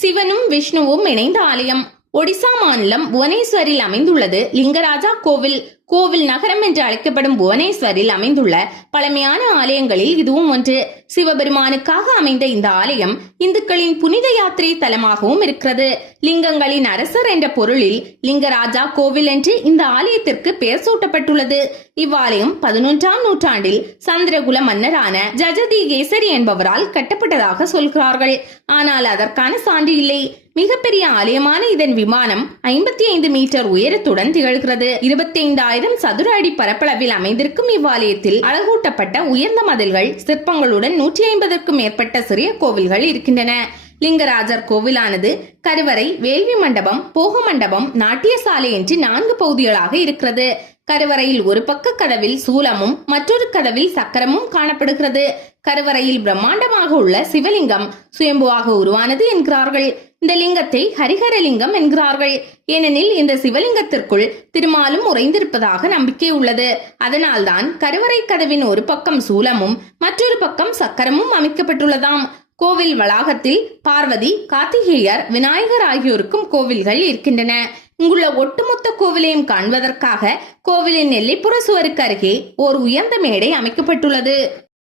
சிவனும் விஷ்ணுவும் இணைந்த ஆலயம். ஒடிசா மாநிலம் புவனேஸ்வரில் அமைந்துள்ளது லிங்கராஜா கோவில். கோவில் நகரம் என்று அழைக்கப்படும் புவனேஸ்வரில் அமைந்துள்ள பழமையான ஆலயங்களில் இதுவும் ஒன்று. சிவபெருமானுக்காக அமைந்த இந்த ஆலயம் இந்துக்களின் புனித யாத்திரை தலமாகவும் இருக்கிறது. லிங்கங்களின் அரசர் என்ற பொருளில் லிங்கராஜா கோவில் என்று இந்த ஆலயத்திற்கு பெயர் சூட்டப்பட்டுள்ளது. இவ்வாலயம் 11ஆம் நூற்றாண்டில் சந்திரகுல மன்னரான ஜஜதிகேசரி என்பவரால் கட்டப்பட்டதாக சொல்கிறார்கள். ஆனால் அதற்கான சான்று இல்லை. மிகப்பெரிய ஆலயமான இதன் விமானம் 55 மீட்டர் உயரத்துடன் திகழ்கிறது. 25,000 சதுர அடி பரப்பளவில் அமைந்திருக்கும் இவ்வாலயத்தில் அழகூட்டப்பட்ட உயர்ந்த மதில்கள், சிற்பங்களுடன் 150க்கும் மேற்பட்ட சிறிய கோவில்கள் இருக்கின்றன. லிங்கராஜர் கோவிலானது கருவறை, வேள்வி மண்டபம், போக மண்டபம், நாட்டியசாலை என்று 4 பகுதிகளாக இருக்கிறது. கருவறையில் ஒரு பக்க கதவில் சூலமும் மற்றொரு கதவில் சக்கரமும் காணப்படுகிறது. கருவறையில் பிரம்மாண்டமாக உள்ள சிவலிங்கம் சுயம்புவாக உருவானது என்கிறார்கள். இந்த லிங்கத்தை ஹரிஹரலிங்கம் என்கிறார்கள். ஏனெனில் இந்த சிவலிங்கத்திற்குள் திருமாலும் உறைந்திருப்பதாக நம்பிக்கை உள்ளது. அதனால்தான் கருவறை கதவின் ஒரு பக்கம் சூலமும் மற்றொரு பக்கம் சக்கரமும் அமைக்கப்பட்டுள்ளதாம். கோவில் வளாகத்தில் பார்வதி, கார்த்திகேயர், விநாயகர் ஆகியோருக்கும் கோவில்கள் இருக்கின்றன. இங்குள்ள ஒட்டுமொத்த கோவிலையும் காண்பதற்காக கோவிலின் எல்லைப்புற சுவருக்கு அருகே ஓர் உயர்ந்த மேடை அமைக்கப்பட்டுள்ளது.